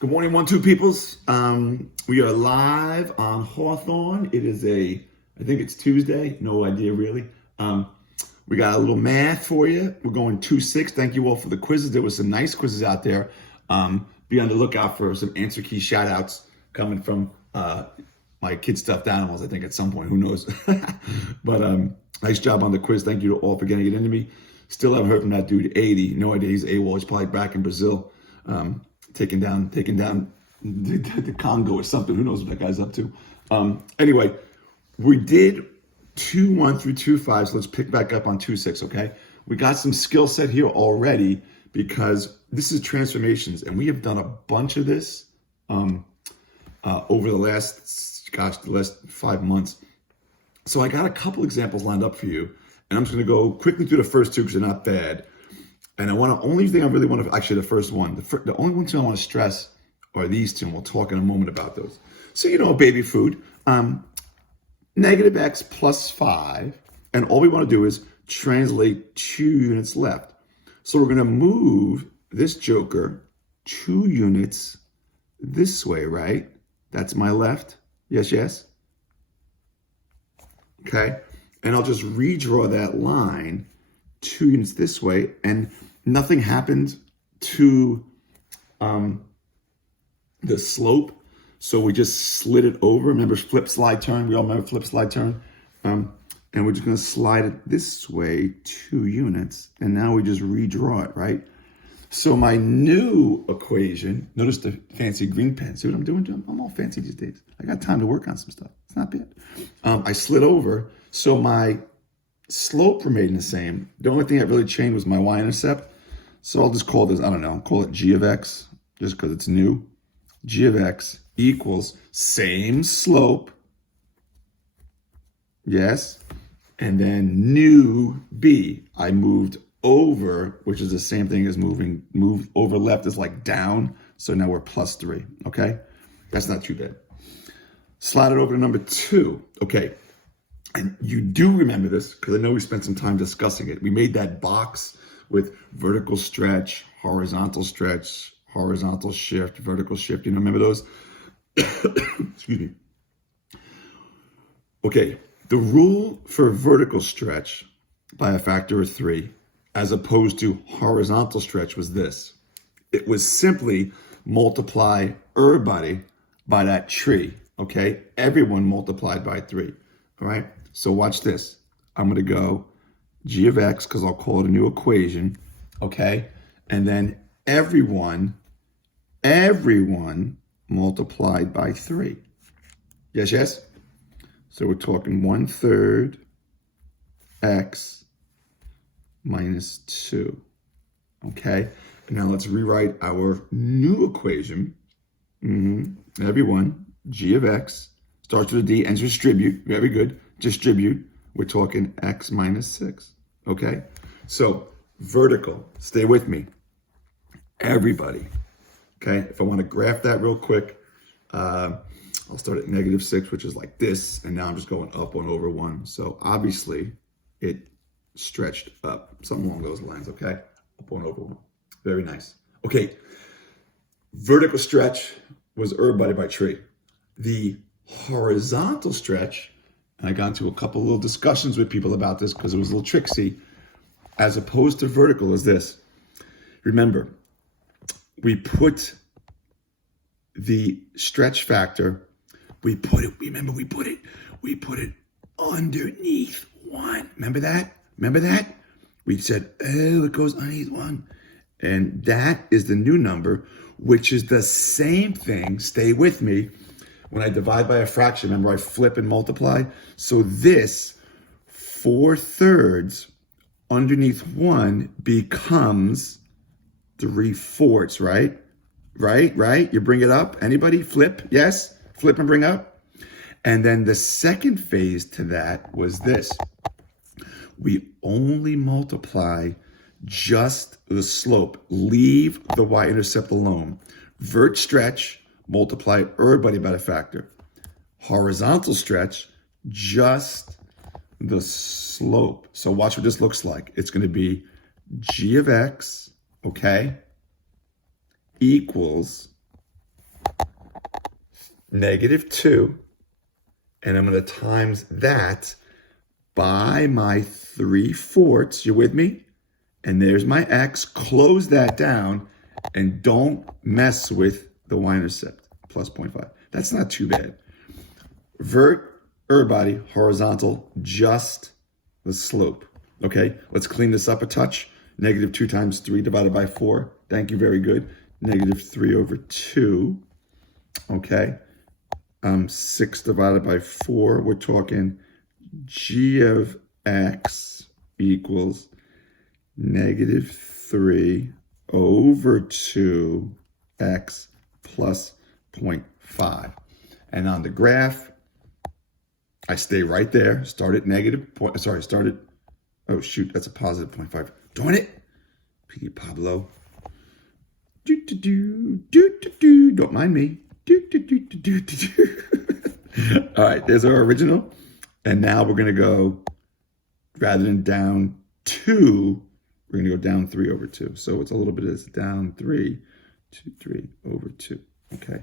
Good morning, 1-2 peoples. We are live on Hawthorne. I think it's Tuesday. No idea really. We got a little math for you. We're going 2-6. Thank you all for the quizzes. There was some nice quizzes out there. Be on the lookout for some answer key shout outs coming from my kid stuffed animals, I think at some point, who knows. But nice job on the quiz. Thank you to all for getting it into me. Still haven't heard from that dude, 80. No idea he's AWOL. He's probably back in Brazil. Taking down the Congo or something. Who knows what that guy's up to? Anyway, we did 2-1 through 2-5, so let's pick back up on 2-6, okay? We got some skill set here already because this is transformations, and we have done a bunch of this over the last 5 months. So I got a couple examples lined up for you, and I'm just going to go quickly through the first two because they're not bad. And the only first one, the only one thing I want to stress are these two, and we'll talk in a moment about those. So, baby food, negative x plus 5, and all we want to do is translate 2 units left. So we're going to move this joker 2 units this way, right? That's my left. Yes, yes. Okay. And I'll just redraw that line 2 units this way, and nothing happened to the slope, so we just slid it over. Remember flip, slide, turn? We all remember flip, slide, turn. And we're just going to slide it this way 2 units, and now we just redraw it, right? So my new equation, notice the fancy green pen. See what I'm doing, Jim? I'm all fancy these days. I got time to work on some stuff. It's not bad. I slid over, so my slope remained the same. The only thing that really changed was my y-intercept. So I'll just call this, I'll call it g of x, just because it's new. G of x equals same slope, yes, and then new b. I moved over, which is the same thing as move over left is like down, so now we're plus 3, okay? That's not too bad. Slide it over to number 2, okay? And you do remember this because I know we spent some time discussing it. We made that box with vertical stretch, horizontal shift, vertical shift. You remember those? Excuse me. Okay, the rule for vertical stretch by a factor of 3 as opposed to horizontal stretch was this. It was simply multiply everybody by that tree, okay? Everyone multiplied by 3, all right? So watch this. I'm going to go g of x, because I'll call it a new equation, okay? And then everyone multiplied by 3. Yes, yes? So we're talking 1/3 x minus 2, okay? And now let's rewrite our new equation. Everyone, g of x, starts with a d, ends with distribute. Very good. Distribute. We're talking x minus 6, okay? So vertical, stay with me. Everybody, okay? If I want to graph that real quick, I'll start at -6, which is like this, and now I'm just going up 1 over 1. So obviously it stretched up, something along those lines, okay? Up 1 over 1. Very nice. Okay, vertical stretch was everybody by tree. The horizontal stretch, and I got into a couple little discussions with people about this because it was a little tricksy, as opposed to vertical is this. Remember, we put the stretch factor, we put it underneath 1. Remember that? We said, oh, it goes underneath 1. And that is the new number, which is the same thing, stay with me, when I divide by a fraction. Remember, I flip and multiply? So this 4/3 underneath 1 becomes 3/4, right? Right? You bring it up. Anybody? Flip? Yes? Flip and bring up. And then the second phase to that was this. We only multiply just the slope. Leave the y-intercept alone. Vert stretch, multiply everybody by the factor. Horizontal stretch, just the slope. So watch what this looks like. It's going to be g of x, okay, equals -2, and I'm going to times that by my 3/4. You with me? And there's my x. Close that down, and don't mess with the y-intercept, plus 0.5. That's not too bad. Vert, body, horizontal, just the slope. Okay, let's clean this up a touch. -2 times 3 divided by 4. Thank you, very good. -3/2. Okay, 6 divided by 4. We're talking g of x equals -3/2x plus 0.5. And on the graph, I stay right there. Start at oh shoot, that's a positive 0.5. Darn it, P. Pablo. Don't mind me. All right, there's our original. And now we're going to go, rather than down 2, we're going to go down 3/2. So it's a little bit of this, down 3/2. Okay,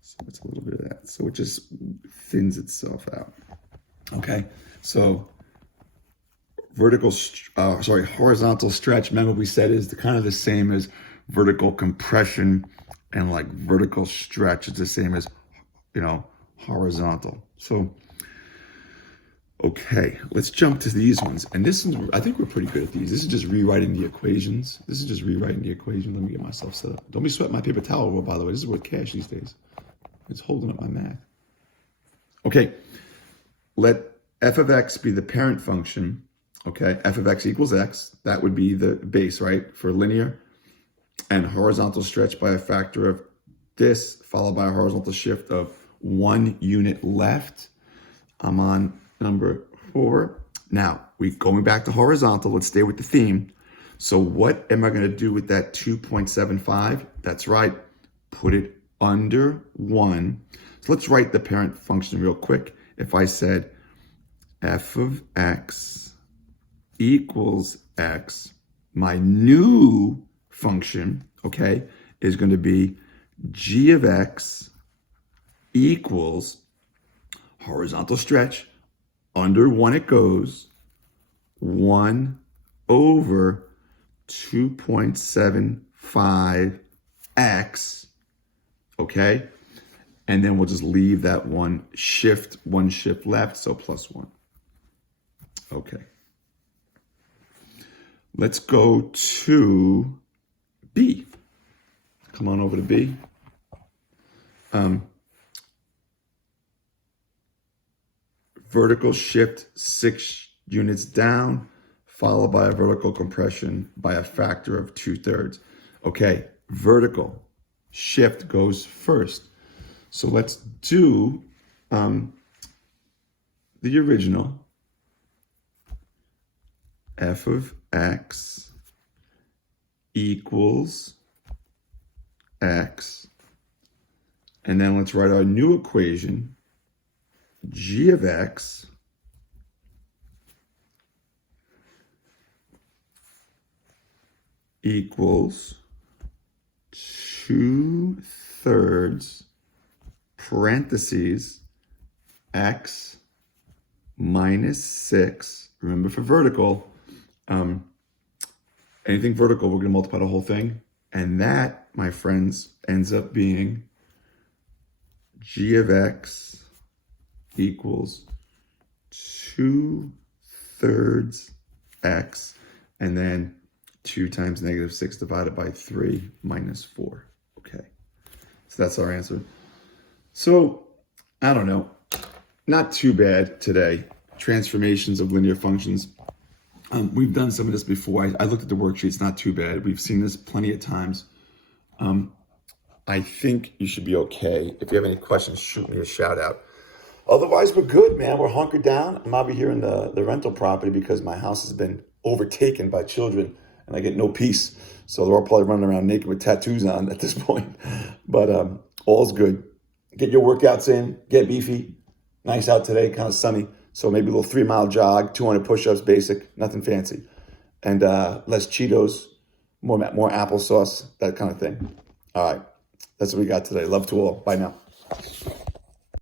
so it's a little bit of that. So it just thins itself out. Okay, so horizontal stretch, remember we said is kind of the same as vertical compression, and like vertical stretch is the same as, horizontal. So, okay, let's jump to these ones. And this is, I think we're pretty good at these. This is just rewriting the equations. Let me get myself set up. Don't be sweating my paper towel roll, by the way. This is worth cash these days. It's holding up my math. Okay, let f of x be the parent function. Okay, f of x equals x. That would be the base, right, for linear. And horizontal stretch by a factor of this, followed by a horizontal shift of 1 unit left. I'm on number 4. Now, going back to horizontal, let's stay with the theme. So what am I going to do with that 2.75? That's right, put it under 1. So let's write the parent function real quick. If I said f of x equals x, my new function, okay, is going to be g of x equals horizontal stretch, under 1 it goes, 1 over 2.75x, okay? And then we'll just leave that one shift left, so plus 1. Okay. Let's go to B. Come on over to B. Vertical shift 6 units down, followed by a vertical compression by a factor of 2/3. Okay, vertical shift goes first. So let's do the original. F of x equals x. And then let's write our new equation. G of x equals 2/3 parentheses x minus 6. Remember, for vertical, anything vertical, we're going to multiply the whole thing. And that, my friends, ends up being g of x equals 2/3 x, and then 2 times -6 divided by 3 minus 4. Okay, so that's our answer. So, I don't know, not too bad today. Transformations of linear functions. We've done some of this before. I looked at the worksheet. It's not too bad. We've seen this plenty of times. I think you should be okay. If you have any questions, shoot me a shout out. Otherwise, we're good, man. We're hunkered down. I'm out here in the rental property because my house has been overtaken by children and I get no peace. So they're all probably running around naked with tattoos on at this point. But all's good. Get your workouts in. Get beefy. Nice out today, kind of sunny. So maybe a little 3-mile jog, 200 push-ups, basic, nothing fancy. And less Cheetos, more applesauce, that kind of thing. All right. That's what we got today. Love to all. Bye now.